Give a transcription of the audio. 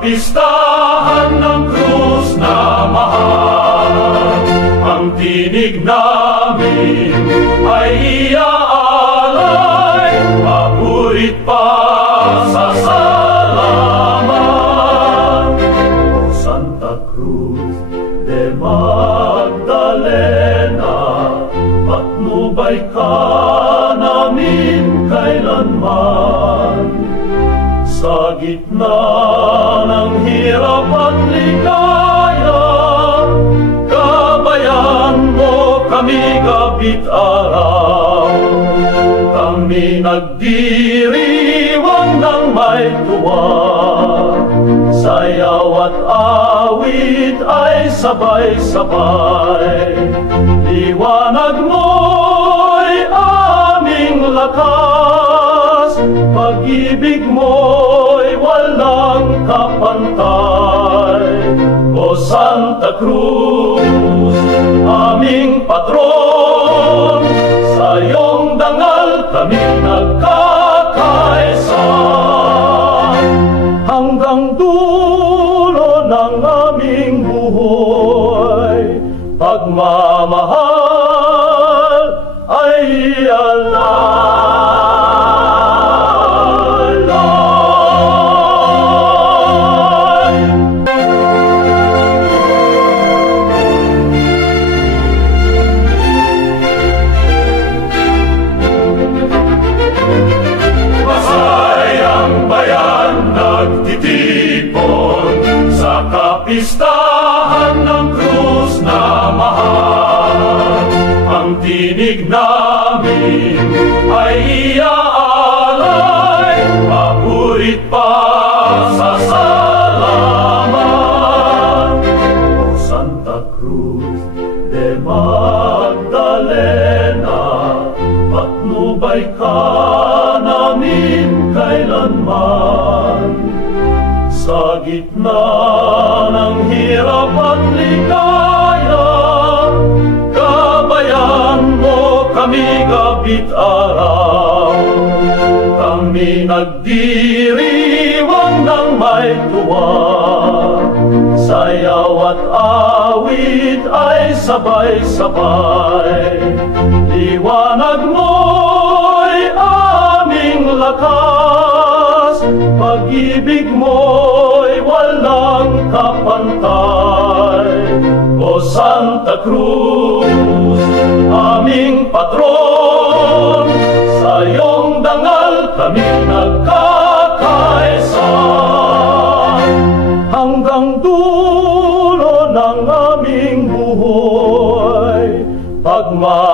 kapistahan ng krus na mahal, ang tinig namin ay iaalay, papurit pa sa salamat. O Santa Cruz de Magdalena, patnubay ka namin kailanman. Sa gitna ng hirap at ligaya, gabayan mo kami gabit araw. Kami nagdiriwang ng may tuwa, sayaw at awit ay sabay-sabay. Liwanag mo'y aming lakas, pag-ibig mo'y walang kapantay. O Santa Cruz, aming patron, sa iyong dangal kami nagkakaisa. Hanggang dulo ng aming buhay, pagmamahal ay alalay. Masayang bayan nagtitipon sa kapistahan ng krus na mahal, ang tinig namin ay iaalay, papurit pa sa salamat. O Santa Cruz de Magdalena, patnubay ka namin kailanman. Sa gitna ng hirap at ligaya, gabayan mo kami gabit araw. Kami nagdiriwang ng may tuwa, sayaw at awit ay sabay-sabay. Liwanag mo'y aming lakas, pag-ibig mo'y walang kapantay. O Santa Cruz, aming patron, sa iyong dangal kami nagkakaisa. Hanggang dulo ng aming buhay, pagmamahal